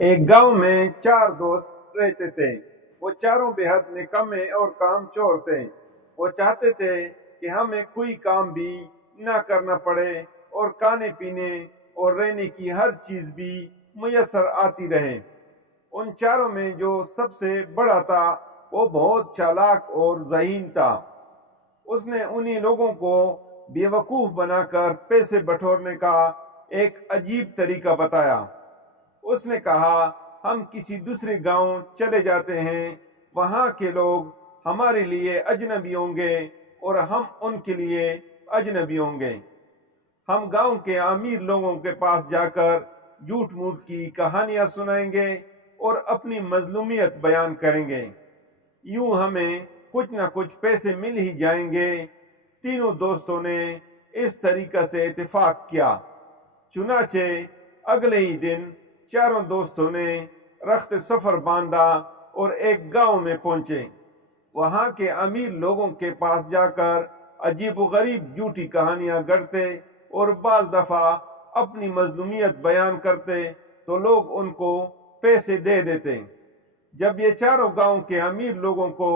ایک گاؤں میں 4 دوست رہتے تھے۔ وہ چاروں بے حد نکمے اور کام چور تھے۔ وہ چاہتے تھے کہ ہمیں کوئی کام بھی نہ کرنا پڑے اور کھانے پینے اور رہنے کی ہر چیز بھی میسر آتی رہے۔ ان چاروں میں جو سب سے بڑا تھا وہ بہت چالاک اور ذہین تھا۔ اس نے انہی لوگوں کو بیوقوف بنا کر پیسے بٹورنے کا ایک عجیب طریقہ بتایا۔ اس نے کہا، ہم کسی دوسرے گاؤں چلے جاتے ہیں، وہاں کے لوگ ہمارے لیے اجنبی ہوں گے اور ہم ان کے لیے اجنبی ہوں گے۔ ہم گاؤں کے امیر لوگوں کے پاس جا کر جھوٹ موٹ کی کہانیاں سنائیں گے اور اپنی مظلومیت بیان کریں گے۔ یوں ہمیں کچھ نہ کچھ پیسے مل ہی جائیں گے۔ تینوں دوستوں نے اس طریقہ سے اتفاق کیا۔ چنانچہ اگلے ہی دن چاروں دوستوں نے رخت سفر باندھا اور ایک گاؤں میں پہنچے۔ وہاں کے امیر لوگوں کے پاس جا کر عجیب و غریب جھوٹی کہانیاں گڑھتے اور بعض دفعہ اپنی مظلومیت بیان کرتے تو لوگ ان کو پیسے دے دیتے۔ جب یہ چاروں گاؤں کے امیر لوگوں کو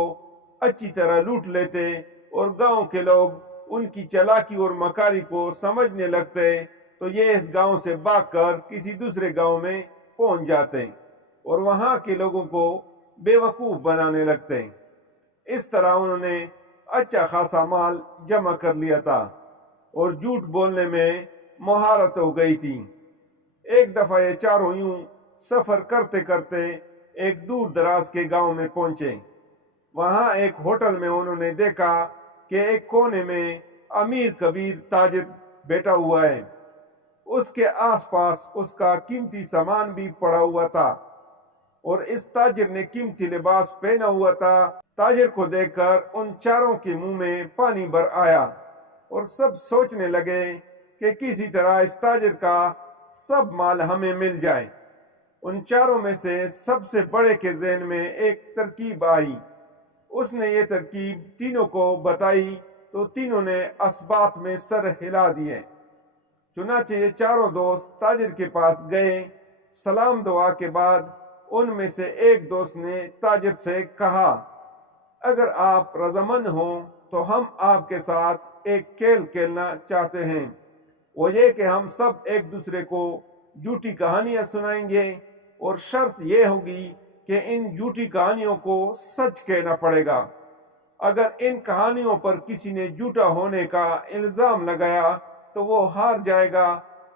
اچھی طرح لوٹ لیتے اور گاؤں کے لوگ ان کی چالاکی اور مکاری کو سمجھنے لگتے تو یہ اس گاؤں سے بھاگ کر کسی دوسرے گاؤں میں پہنچ جاتے اور وہاں کے لوگوں کو بے وقوف بنانے لگتے۔ اس طرح انہوں نے اچھا خاصا مال جمع کر لیا تھا اور جھوٹ بولنے میں مہارت ہو گئی تھی۔ ایک دفعہ یہ چاروں یوں سفر کرتے کرتے ایک دور دراز کے گاؤں میں پہنچے۔ وہاں ایک ہوٹل میں انہوں نے دیکھا کہ ایک کونے میں امیر کبیر تاجر بیٹھا ہوا ہے۔ اس کے آس پاس اس کا قیمتی سامان بھی پڑا ہوا تھا اور اس تاجر نے قیمتی لباس پہنا ہوا تھا۔ تاجر کو دیکھ کر ان چاروں کے منہ میں پانی بھر آیا اور سب سوچنے لگے کہ کسی طرح اس تاجر کا سب مال ہمیں مل جائے۔ ان چاروں میں سے سب سے بڑے کے ذہن میں ایک ترکیب آئی۔ اس نے یہ ترکیب تینوں کو بتائی تو تینوں نے اسبات میں سر ہلا دیے۔ چنانچہ یہ چاروں دوست تاجر کے پاس گئے۔ سلام دعا کے بعد ان میں سے ایک دوست نے تاجر سے کہا، اگر آپ رضامند ہوں تو ہم آپ کے ساتھ ایک کھیل کھیلنا چاہتے ہیں۔ وہ یہ کہ ہم سب ایک دوسرے کو جھوٹی کہانیاں سنائیں گے اور شرط یہ ہوگی کہ ان جھوٹی کہانیوں کو سچ کہنا پڑے گا۔ اگر ان کہانیوں پر کسی نے جھوٹا ہونے کا الزام لگایا تو وہ ہار جائے گا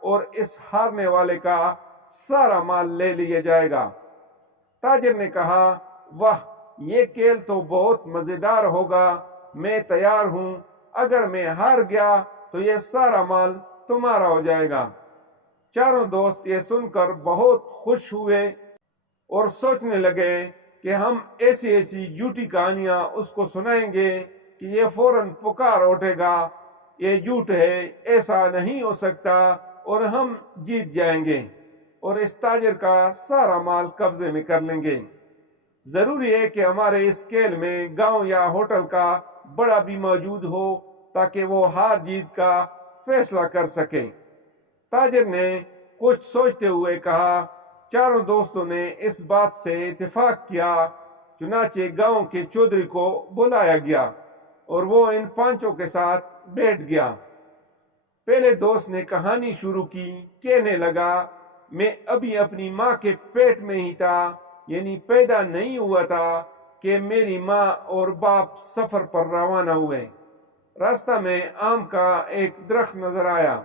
اور اس ہارنے والے کا سارا مال لے لیا جائے گا۔ تاجر نے کہا، واہ، یہ کھیل تو بہت مزیدار ہوگا، میں تیار ہوں۔ اگر میں ہار گیا تو یہ سارا مال تمہارا ہو جائے گا۔ چاروں دوست یہ سن کر بہت خوش ہوئے اور سوچنے لگے کہ ہم ایسی ایسی جھوٹی کہانیاں اس کو سنائیں گے کہ یہ فوراً پکار اٹھے گا، یہ جھوٹ ہے، ایسا نہیں ہو سکتا، اور ہم جیت جائیں گے اور اس تاجر کا سارا مال قبضے میں کر لیں گے۔ ضروری ہے کہ ہمارے اس کھیل میں گاؤں یا ہوٹل کا بڑا بھی موجود ہو تاکہ وہ ہار جیت کا فیصلہ کر سکے۔ تاجر نے کچھ سوچتے ہوئے کہا۔ چاروں دوستوں نے اس بات سے اتفاق کیا۔ چنانچہ گاؤں کے چودھری کو بلایا گیا اور وہ ان پانچوں کے ساتھ بیٹھ گیا۔ پہلے دوست نے کہانی شروع کی، کہنے لگا، میں ابھی اپنی ماں کے پیٹ میں ہی تھا، یعنی پیدا نہیں ہوا تھا کہ میری ماں اور باپ سفر پر روانہ ہوئے۔ راستہ میں آم کا ایک درخت نظر آیا۔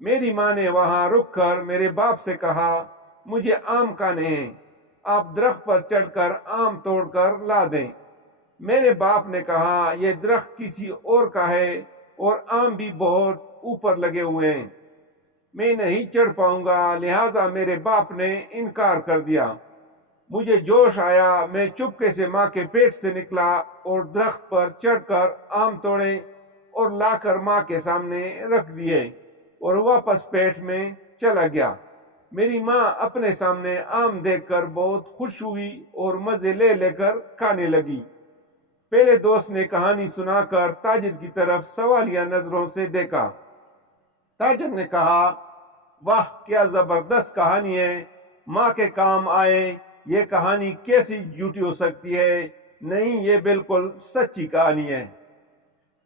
میری ماں نے وہاں رک کر میرے باپ سے کہا، مجھے آم کھانے ہیں، آپ درخت پر چڑھ کر آم توڑ کر لا دیں۔ میرے باپ نے کہا، یہ درخت کسی اور کا ہے اور آم بھی بہت اوپر لگے ہوئے ہیں، میں نہیں چڑھ پاؤں گا، لہٰذا میرے باپ نے انکار کر دیا۔ مجھے جوش آیا، میں چپکے سے ماں کے پیٹ سے نکلا اور درخت پر چڑھ کر آم توڑے اور لا کر ماں کے سامنے رکھ دیے اور واپس پیٹ میں چلا گیا۔ میری ماں اپنے سامنے آم دیکھ کر بہت خوش ہوئی اور مزے لے لے کر کھانے لگی۔ پہلے دوست نے کہانی سنا کر تاجر کی طرف سوالیہ نظروں سے دیکھا۔ تاجر نے کہا، واہ، کیا زبردست کہانی ہے، ماں کے کام آئے، یہ کہانی کیسی جھوٹی ہو سکتی ہے؟ نہیں، یہ بالکل سچی کہانی ہے۔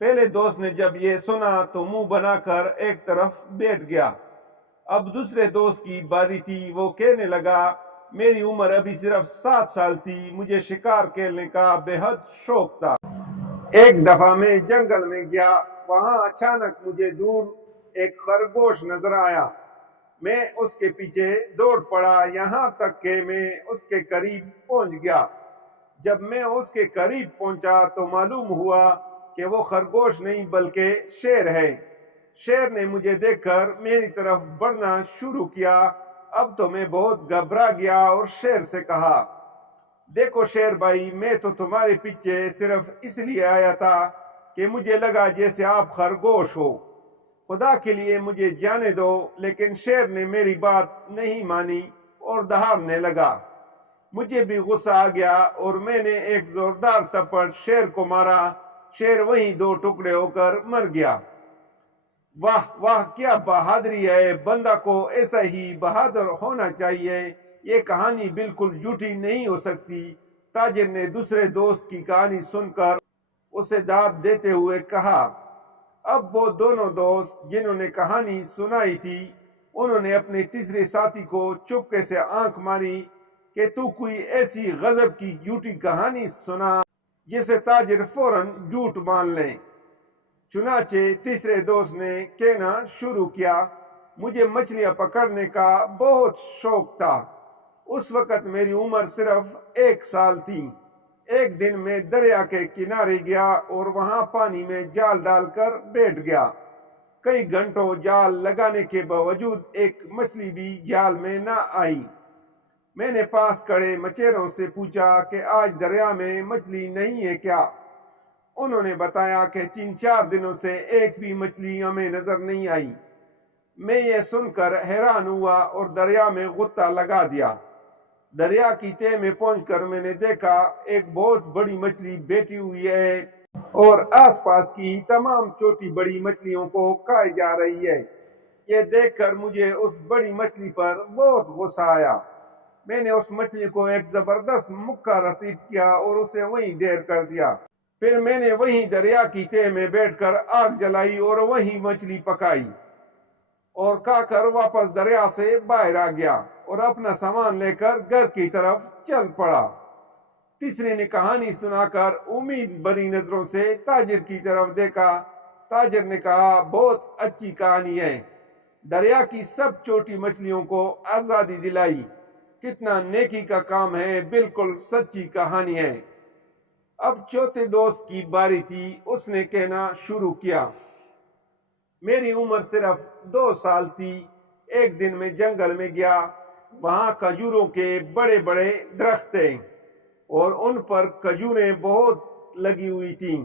پہلے دوست نے جب یہ سنا تو منہ بنا کر ایک طرف بیٹھ گیا۔ اب دوسرے دوست کی باری تھی۔ وہ کہنے لگا، میری عمر ابھی صرف 7 سال تھی، مجھے شکار کھیلنے کا بے حد شوق تھا۔ ایک دفعہ میں جنگل میں گیا، وہاں اچانک مجھے دور ایک خرگوش نظر آیا۔ میں اس کے پیچھے دوڑ پڑا، یہاں تک کہ میں اس کے قریب پہنچ گیا۔ جب میں اس کے قریب پہنچا تو معلوم ہوا کہ وہ خرگوش نہیں بلکہ شیر ہے۔ شیر نے مجھے دیکھ کر میری طرف بڑھنا شروع کیا۔ اب تو میں بہت گھبرا گیا اور شیر سے کہا، دیکھو شیر بھائی، میں تو تمہارے پیچھے صرف اس لیے آیا تھا کہ مجھے لگا جیسے آپ خرگوش ہو، خدا کے لیے مجھے جانے دو۔ لیکن شیر نے میری بات نہیں مانی اور دہاڑنے لگا۔ مجھے بھی غصہ آ گیا اور میں نے ایک زوردار تھپڑ شیر کو مارا۔ شیر وہیں 2 ٹکڑے ہو کر مر گیا۔ واہ واہ، کیا بہادری ہے! بندہ کو ایسا ہی بہادر ہونا چاہیے۔ یہ کہانی بالکل جھوٹی نہیں ہو سکتی۔ تاجر نے دوسرے دوست کی کہانی سن کر اسے داد دیتے ہوئے کہا۔ اب وہ دونوں دوست جنہوں نے کہانی سنائی تھی، انہوں نے اپنے تیسرے ساتھی کو چپکے سے آنکھ ماری کہ تو کوئی ایسی غضب کی جھوٹی کہانی سنا جسے تاجر فوراً جھوٹ مان لیں۔ چنانچہ تیسرے دوست نے کہنا شروع کیا، مجھے مچھلیاں پکڑنے کا بہت شوق تھا۔ اس وقت میری عمر صرف 1 سال تھی۔ ایک دن میں دریا کے کنارے گیا اور وہاں پانی میں جال ڈال کر بیٹھ گیا۔ کئی گھنٹوں جال لگانے کے باوجود ایک مچھلی بھی جال میں نہ آئی۔ میں نے پاس کھڑے مچھیروں سے پوچھا کہ آج دریا میں مچھلی نہیں ہے کیا؟ انہوں نے بتایا کہ 3-4 دنوں سے ایک بھی مچھلی ہمیں نظر نہیں آئی۔ میں یہ سن کر حیران ہوا اور دریا میں غوطہ لگا دیا۔ دریا کی تہہ میں پہنچ کر میں نے دیکھا ایک بہت بڑی مچھلی بیٹھی ہوئی ہے اور آس پاس کی تمام چھوٹی بڑی مچھلیوں کو کھائے جا رہی ہے۔ یہ دیکھ کر مجھے اس بڑی مچھلی پر بہت غصہ آیا۔ میں نے اس مچھلی کو ایک زبردست مکہ رسید کیا اور اسے وہیں ڈھیر کر دیا۔ پھر میں نے وہیں دریا کی تہہ میں بیٹھ کر آگ جلائی اور وہیں مچھلی پکائی اور کھا کر واپس دریا سے باہر آ گیا اور اپنا سامان لے کر گھر کی طرف چل پڑا۔ تیسرے نے کہانی سنا کر امید بھری نظروں سے تاجر کی طرف دیکھا۔ تاجر نے کہا، بہت اچھی کہانی ہے، دریا کی سب چھوٹی مچھلیوں کو آزادی دلائی، کتنا نیکی کا کام ہے، بالکل سچی کہانی ہے۔ اب چوتھے دوست کی باری تھی۔ اس نے کہنا شروع کیا، میری عمر صرف 2 سال تھی۔ ایک دن میں جنگل میں گیا، وہاں کھجوروں کے بڑے بڑے درخت تھے اور ان پر کھجوریں بہت لگی ہوئی تھیں۔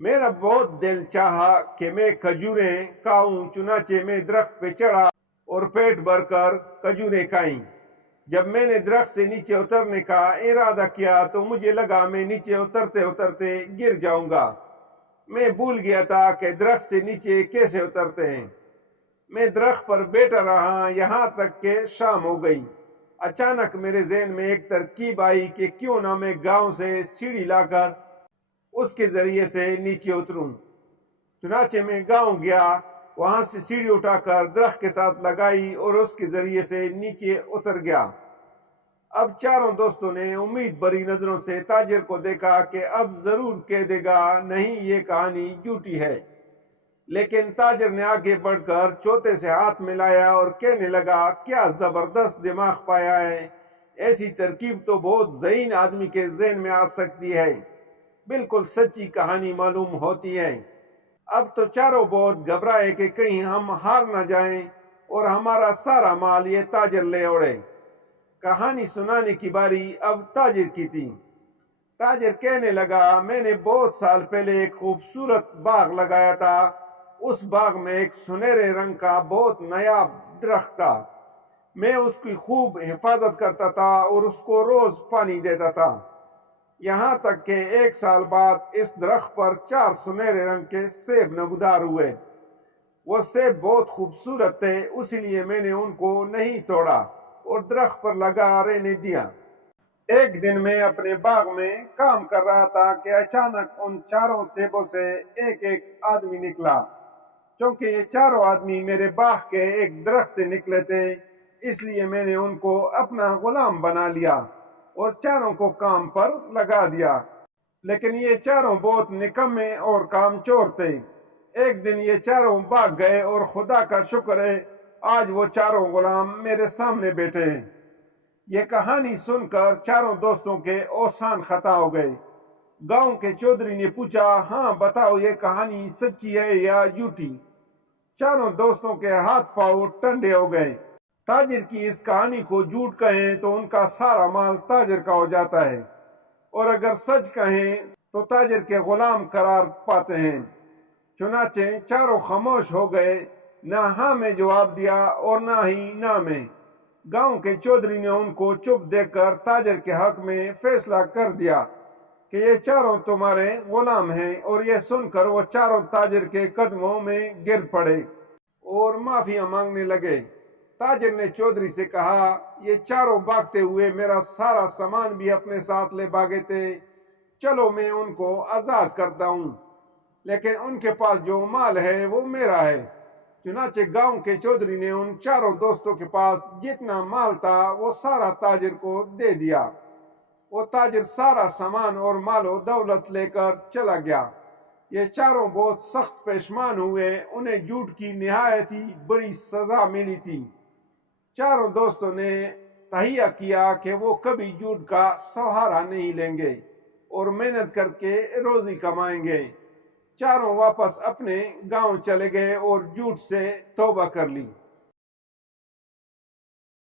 میرا بہت دل چاہا کہ میں کھجوریں کھاؤں، چنانچہ میں درخت پہ چڑھا اور پیٹ بھر کر کھجوریں کھائیں۔ جب میں نے درخت سے نیچے اترنے کا ارادہ کیا تو مجھے لگا میں نیچے اترتے اترتے گر جاؤں گا۔ میں بھول گیا تھا کہ درخت سے نیچے کیسے اترتے ہیں۔ میں درخت پر بیٹھا رہا یہاں تک کہ شام ہو گئی۔ اچانک میرے ذہن میں ایک ترکیب آئی کہ کیوں نہ میں گاؤں سے سیڑھی لا کر اس کے ذریعے سے نیچے اتروں۔ چنانچہ میں گاؤں گیا، وہاں سے سیڑھی اٹھا کر درخت کے ساتھ لگائی اور اس کے ذریعے سے نیچے اتر گیا۔ اب چاروں دوستوں نے امید بھری نظروں سے تاجر کو دیکھا کہ اب ضرور کہہ دے گا نہیں یہ کہانی جھوٹی ہے۔ لیکن تاجر نے آگے بڑھ کر چوتھے سے ہاتھ ملایا اور کہنے لگا، کیا زبردست دماغ پایا ہے، ایسی ترکیب تو بہت ذہین آدمی کے ذہن میں آ سکتی ہے، بالکل سچی کہانی معلوم ہوتی ہے۔ اب تو چاروں بہت گھبرائے کہ کہیں ہم ہار نہ جائیں اور ہمارا سارا مال یہ تاجر لے اڑے۔ کہانی سنانے کی باری اب تاجر کی تھی۔ تاجر کہنے لگا، میں نے بہت سال پہلے ایک خوبصورت باغ لگایا تھا۔ اس باغ میں ایک سنہرے رنگ کا بہت نایاب درخت تھا۔ میں اس کی خوب حفاظت کرتا تھا اور اس کو روز پانی دیتا تھا، یہاں تک کہ 1 سال بعد اس درخت پر 4 سنہرے رنگ کے سیب نمودار ہوئے۔ وہ سیب بہت خوبصورت تھے، اسی لیے میں نے ان کو نہیں توڑا اور درخت پر لگا رہنے دیا۔ ایک دن میں اپنے باغ میں کام کر رہا تھا کہ اچانک ان چاروں سیبوں سے ایک ایک آدمی نکلا۔ چونکہ یہ چاروں آدمی میرے باغ کے ایک درخت سے نکلے تھے، اس لیے میں نے ان کو اپنا غلام بنا لیا اور چاروں کو کام پر لگا دیا۔ لیکن یہ چاروں بہت نکمے اور کام چور تھے۔ ایک دن یہ چاروں بھاگ گئے اور خدا کا شکر ہے آج وہ چاروں غلام میرے سامنے بیٹھے ہیں۔ یہ کہانی سن کر چاروں دوستوں کے اوسان خطا ہو گئے۔ گاؤں کے چودھری نے پوچھا، ہاں بتاؤ یہ کہانی سچی ہے یا جھوٹی؟ چاروں دوستوں کے ہاتھ پاؤں ٹھنڈے ہو گئے۔ تاجر کی اس کہانی کو جھوٹ کہیں تو ان کا سارا مال تاجر کا ہو جاتا ہے، اور اگر سچ کہیں تو تاجر کے غلام قرار پاتے ہیں۔ چنانچہ چاروں خاموش ہو گئے، نہ ہاں میں جواب دیا اور نہ ہی نہ میں۔ گاؤں کے چودھری نے ان کو چپ دیکھ کر تاجر کے حق میں فیصلہ کر دیا کہ یہ چاروں تمہارے غلام ہیں، اور یہ سن کر وہ چاروں تاجر کے قدموں میں گر پڑے اور معافی مانگنے لگے۔ تاجر نے چودھری سے کہا، یہ چاروں بھاگتے ہوئے میرا سارا سامان بھی اپنے ساتھ لے بھاگے تھے، چلو میں ان کو آزاد کرتا ہوں، لیکن ان کے پاس جو مال ہے وہ میرا ہے۔ چنانچہ گاؤں کے چودھری نے ان چاروں دوستوں کے پاس جتنا مال تھا وہ سارا تاجر کو دے دیا۔ وہ تاجر سارا سامان اور مال و دولت لے کر چلا گیا۔ یہ چاروں بہت سخت پشیمان ہوئے، انہیں جھوٹ کی نہایت ہی بڑی سزا ملی تھی۔ چاروں دوستوں نے تہیہ کیا کہ وہ کبھی جھوٹ کا سہارا نہیں لیں گے اور محنت کر کے روزی کمائیں گے۔ چاروں واپس اپنے گاؤں چلے گئے اور جھوٹ سے توبہ کر لی۔